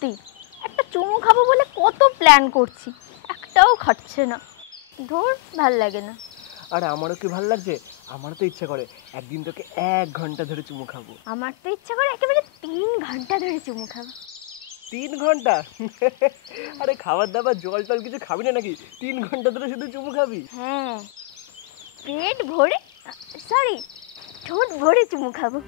সত্যি একটা চুমু খাবো বলে কত প্ল্যান করছি, একটাও খাচ্ছে না। ধুর, ভাল লাগে না। আরে আমারও কি ভাল লাগছে, আমারও তো ইচ্ছা করে একদিন তোকে 1 ঘন্টা ধরে চুমু খাবো। আমার তো ইচ্ছা করে একেবারে 3 ঘন্টা ধরে চুমু খাবো। 3 ঘন্টা? আরে খাবার দাবার জল টল কিছু খাবি না নাকি? 3 ঘন্টা ধরে শুধু চুমু খাবি? হ্যাঁ, পেট ভরে, সরি ঠোঁট ভরে চুমু খাবো।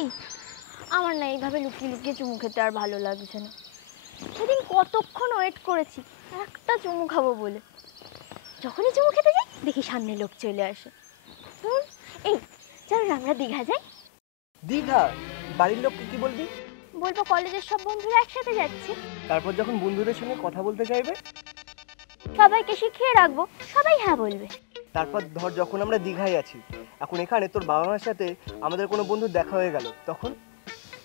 এই আমার না এইভাবে লুকিয়ে লুকিয়ে চুমু খেতে আর ভালো লাগছে না। সেদিন কতক্ষণ ওয়েট করেছি একটা চুমু খাবো বলে, যখনই চুমু খেতে যাই দেখি সামনে লোক চলে আসে। এই চল না আমরা দীঘা যাই। দীঘা? বাড়ির লোককে কি বলবি? বলবো কলেজের সব বন্ধুরা একসাথে যাচ্ছে। তারপর যখন বন্ধুদের সঙ্গে কথা বলতে চাইবে? সবাইকে শিখিয়ে রাখবো, সবাই হ্যাঁ বলবে। তারপর ধর যখন আমরা দীঘায় আছি, এখন এখানে তোর বাবা মার সাথে আমাদের কোনো বন্ধু দেখা হয়ে গেল, তখন?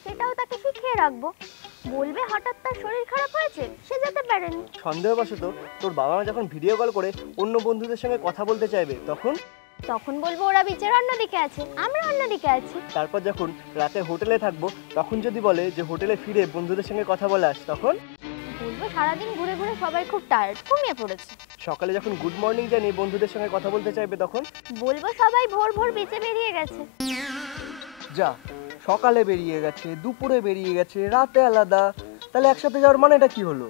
সেটাও তাকে শিখিয়ে রাখবো, বলবে হঠাৎ তার শরীর খারাপ হয়েছে, সে যেতে পারেনি। সন্দেহবশত তোর বাবা মা যখন ভিডিও কল করে অন্য বন্ধুদের সঙ্গে কথা বলতে চাইবে, তখন? তখন বলবো ওরা বিচের অন্যদিকে আছে, আমরা অন্যদিকে আছি। তারপর যখন রাতে হোটেলে থাকবো, তখন যদি বলে যে হোটেলে ফিরে বন্ধুদের সঙ্গে কথা বলাস, তখন? বলবো সারাদিন ঘুরে ঘুরে সবাই খুব টায়ার্ড, ঘুমিয়ে পড়েছে। সকালে যখন গুড মর্নিং জানিয়ে বন্ধুদের সঙ্গে কথা বলতে চাইবে, তখন? বলবো সবাই ভোর ভোর বিচে বেরিয়ে গেছে। যা, সকালে বেরিয়ে গেছে, দুপুরে বেরিয়ে গেছে, রাতে আলাদা, তাহলে একসাথে যাওয়ার মানেটা কি হলো?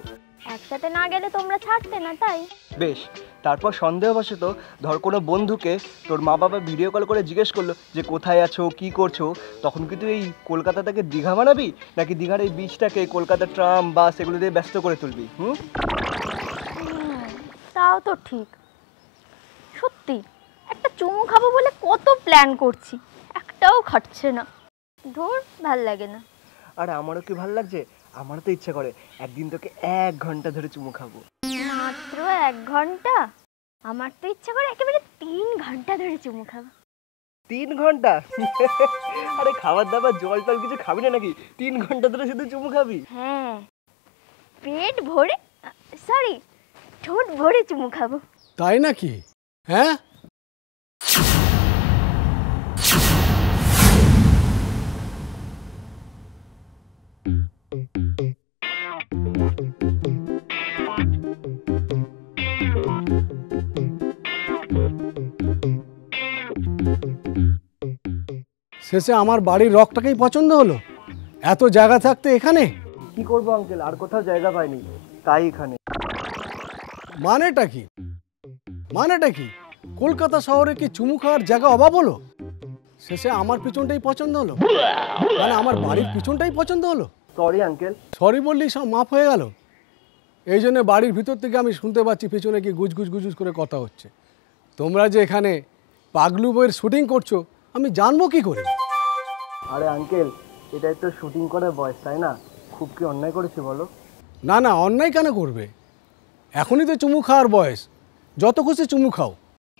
একসাথে না গেলে তোমরা ছাড়তে না, তাই? বেশ, তারপর সন্দেহবশত ধর কোনো বন্ধুকে তোর মা বাবা ভিডিও কল করে জিজ্ঞেস করলো যে কোথায় আছো, কি করছো, তখন কি তুই এই কলকাতা থেকে দীঘা বানাবি, নাকি দীঘার এই বিচটাকে কলকাতা ট্রাম বাস এগুলো দিয়ে ব্যস্ত করে তুলবি? তাও তো ঠিক। সত্যি একটা চুমু খাবো বলে কত প্ল্যান করছি, একটাও খাচ্ছে না। ধুর, ভাল লাগে না। আর আমারও কি ভাল লাগছে, আমারও তো ইচ্ছা করে একদিন তোকে 1 ঘন্টা ধরে চুমু খাবো। মাত্র 1 ঘন্টা? আমার তো ইচ্ছা করে একেবারে 3 ঘন্টা ধরে চুমু খাবো। 3 ঘন্টা? আরে খাবার দাবার জল টল কিছু খাবি না নাকি? 3 ঘন্টা ধরে শুধু চুমু খাবি? হ্যাঁ, পেট ভরে, সরি ঠোঁট ভরে চুমু খাবো। তাই নাকি? হ্যাঁ, শেষে আমার বাড়ির রকটাকেই পছন্দ হলো, এত জায়গা থাকতে এখানে? কি করবো আঙ্কেল, আর কোথাও জায়গা পাইনি, তাই এখানে। মানেটা কি? মানেটা কি? কলকাতা শহরে কি চুমু খাওয়ার জায়গা অভাব হলো? শেষে আমার পিছনটাই পছন্দ হলো, মানে আমার বাড়ির পিছনটাই পছন্দ হলো। Sorry uncle. সরি বললেই সব মাফ হয়ে গেল? এই জন্য বাড়ির ভিতর থেকে আমি শুনতে পাচ্ছি পিছনে কি গুজগুজ গুজগুজ করে কথা হচ্ছে। তোমরা যে এখানে পাগলু বইয়ের শুটিং করছো, আমি জানবো কি করে? আরে আঙ্কেল, এটাই তো শুটিং করার বয়স, তাই না? খুব কি অন্যায় করেছি বলো? না না, অন্যায় কেন করবে? এখনই তো চুমু খাওয়ার বয়স, যত খুশি চুমু খাও।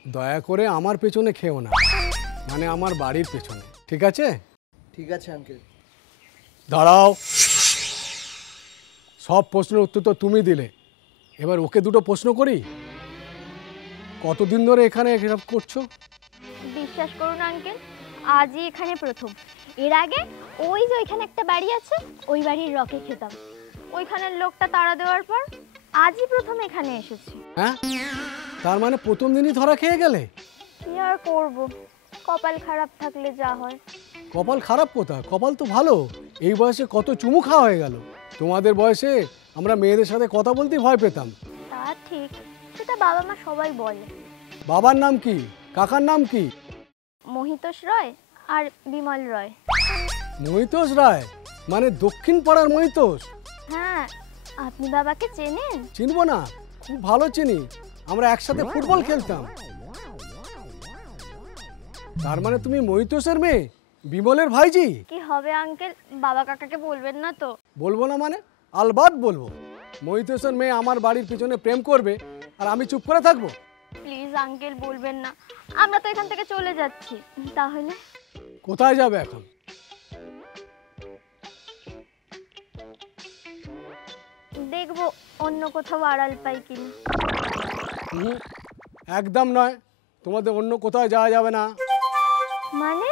দয়া করে আমার পেছনে খেও না, মানে আমার বাড়ির পেছনে, ঠিক আছে? ঠিক আছে আঙ্কেল। দাঁড়াও, সব প্রশ্নের উত্তর তো তুমি দিলে, এবার ওকে দুটো প্রশ্ন করি। কতদিন ধরে এখানে এসব করছো? বিশ্বাস করুন আঙ্কেল, আজই এখানে প্রথম। এর আগে ওই যে ওইখানে একটা বাড়ি আছে, ওই বাড়ির রকে খেতাম। ওইখানের লোকটা তাড়া দেওয়ার পর আজই প্রথম এখানে এসেছি। হ্যাঁ, তার মানে প্রথম দিনই ধরা খেয়ে গেলে? কি আর করব, কপাল খারাপ থাকলে যা হয়। কপাল খারাপ কোথা, কপাল তো ভালো। এই বয়সে কত চুমু খাওয়া হয়ে গেল। তোমাদের বয়সে আমরা মেয়েদের সাথে কথা বলতেই ভয় পেতাম। তা ঠিক, সেটা বাবা মা সবাই বলে। বাবার নাম কি, কাকার নাম কি? মহিতোষ রয় আর বিমল রয়। মহিতোষ রায়? মানে দক্ষিণ পাড়ার মহিতোষ? হ্যাঁ, আপনি বাবাকে চেনেন? চিনবো না, খুব ভালো চিনি, আমরা একসাথে ফুটবল খেলতাম। তার মানে তুমি মহিতোষের মেয়ে, বিমলের ভাইজি? কি হবে আঙ্কেল, বাবা কাকাকে বলবেন না তো? বলবো না মানে? আলবাত বলবো। মহিতোষের মেয়ে আমার বাড়ির পিছনে প্রেম করবে আর আমি চুপ করে থাকবো? প্লিজ আঙ্কেল বলবেন না, আমরা তো এখান থেকে চলে যাচ্ছি। তাহলে কোথায় যাবে এখন? দেখবো অন্য কোথাও আড়াল পাই কিনা। হুম, একদম নয়, তোমাদের অন্য কোথাও যাওয়া যাবে না। মানে?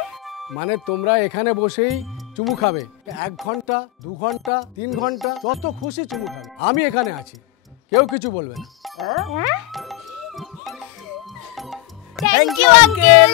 মানে তোমরা এখানে বসেই চুমু খাবে, 1 ঘন্টা 2 ঘন্টা 3 ঘন্টা যত খুশি চুমু খাবে। আমি এখানে আছি, কেউ কিছু বলবে না। Thank you uncle.